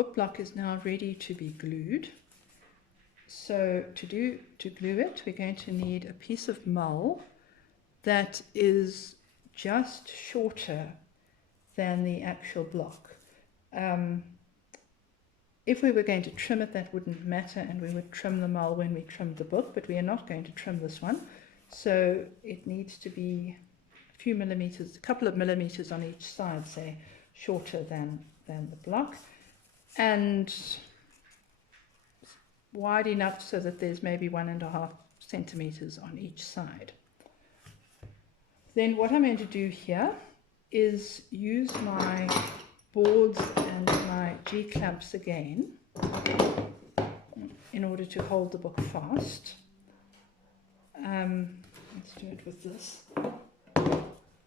book block is now ready to be glued. So to glue it, we're going to need a piece of mull that is just shorter than the actual block. If we were going to trim it, that wouldn't matter, and we would trim the mull when we trimmed the book, but we are not going to trim this one. So it needs to be a few millimeters, a couple of millimeters on each side, say, shorter than the block, and wide enough so that there's maybe 1.5 centimeters on each side. Then what I'm going to do here is use my boards and my G-clamps again in order to hold the book fast. Let's do it with this.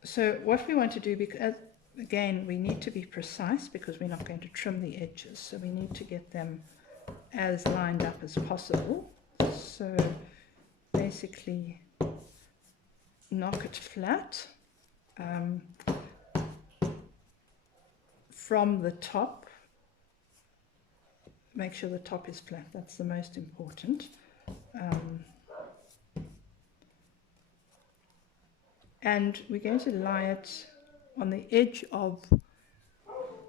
So what we want to do, because again we need to be precise because we're not going to trim the edges, so we need to get them as lined up as possible. So basically knock it flat from the top. Make sure the top is flat, that's the most important. And we're going to lie it on the edge of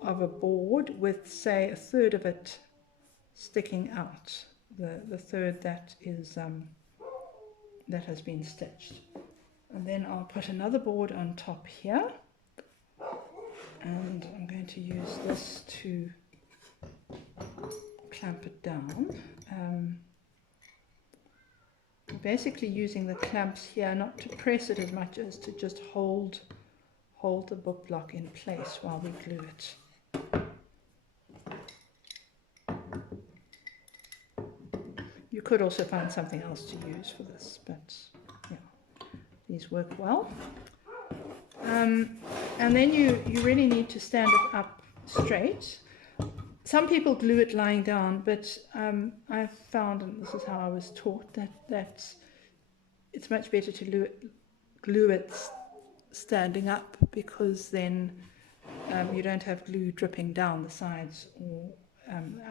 a board with, say, 1/3 of it sticking out, the third that is that has been stitched. And then I'll put another board on top here, and I'm going to use this to clamp it down. Basically using the clamps here not to press it as much as to just hold the book block in place while we glue it. You could also find something else to use for this, but yeah, these work well. And then you really need to stand it up straight. Some people glue it lying down, but I've found, and this is how I was taught, that it's much better to glue it standing up, because then you don't have glue dripping down the sides or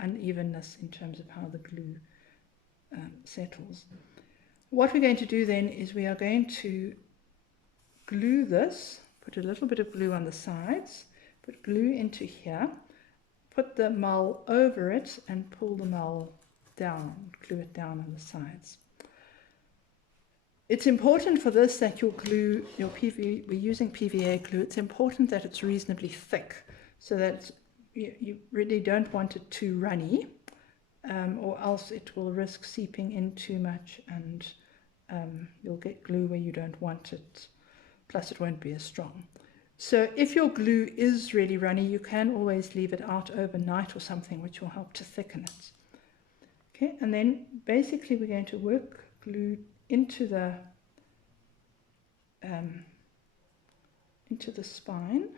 unevenness in terms of how the glue settles. What we're going to do then is we are going to glue this, put a little bit of glue on the sides, put glue into here, put the mull over it and pull the mull down, glue it down on the sides. It's important for this that your glue, we're using PVA glue, it's important that it's reasonably thick so that you really don't want it too runny, or else it will risk seeping in too much and you'll get glue where you don't want it, plus it won't be as strong. So if your glue is really runny, you can always leave it out overnight or something, which will help to thicken it. Okay, and then basically we're going to work glue into the spine.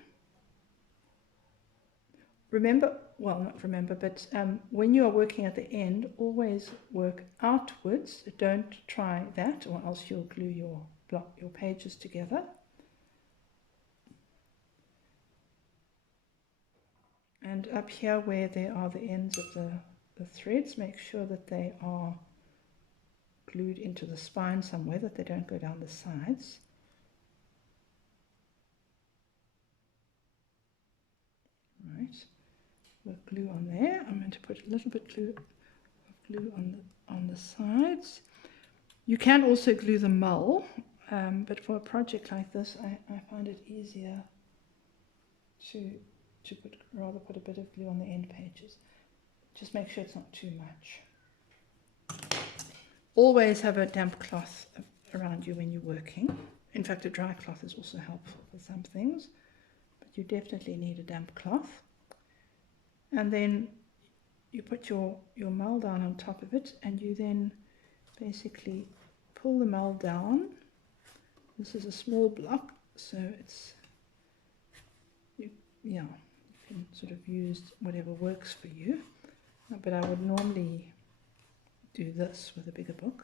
Remember, well, not remember, but when you are working at the end, always work outwards. Don't try that, or else you'll glue your pages together. And up here where there are the ends of the threads, make sure that they are glued into the spine somewhere, that they don't go down the sides. Right, we'll glue on there. I'm going to put a little bit of glue on the sides. You can also glue the mull, but for a project like this, I find it easier to put a bit of glue on the end pages. Just make sure it's not too much. Always have a damp cloth around you when you're working. In fact, a dry cloth is also helpful for some things, but you definitely need a damp cloth. And then you put your mull down on top of it, and you then basically pull the mull down. This is a small block, so it's, you can sort of use whatever works for you, but I would normally do this with a bigger book.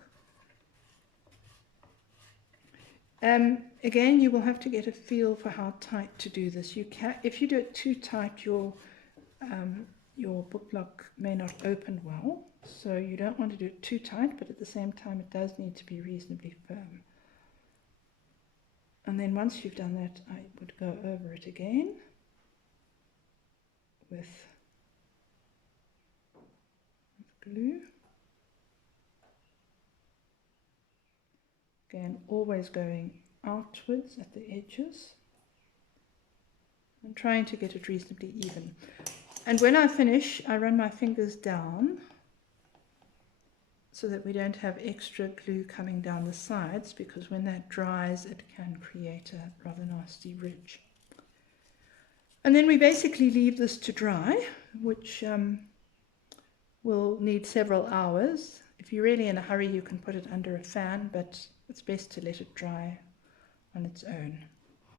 Again, you will have to get a feel for how tight to do this. You can, if you do it too tight, your book block may not open well, so you don't want to do it too tight, but at the same time it does need to be reasonably firm. And then once you've done that, I would go over it again with glue. Again, always going outwards at the edges and trying to get it reasonably even. And when I finish, I run my fingers down so that we don't have extra glue coming down the sides, because when that dries it can create a rather nasty ridge. And then we basically leave this to dry, which will need several hours. If you're really in a hurry, you can put it under a fan, but it's best to let it dry on its own.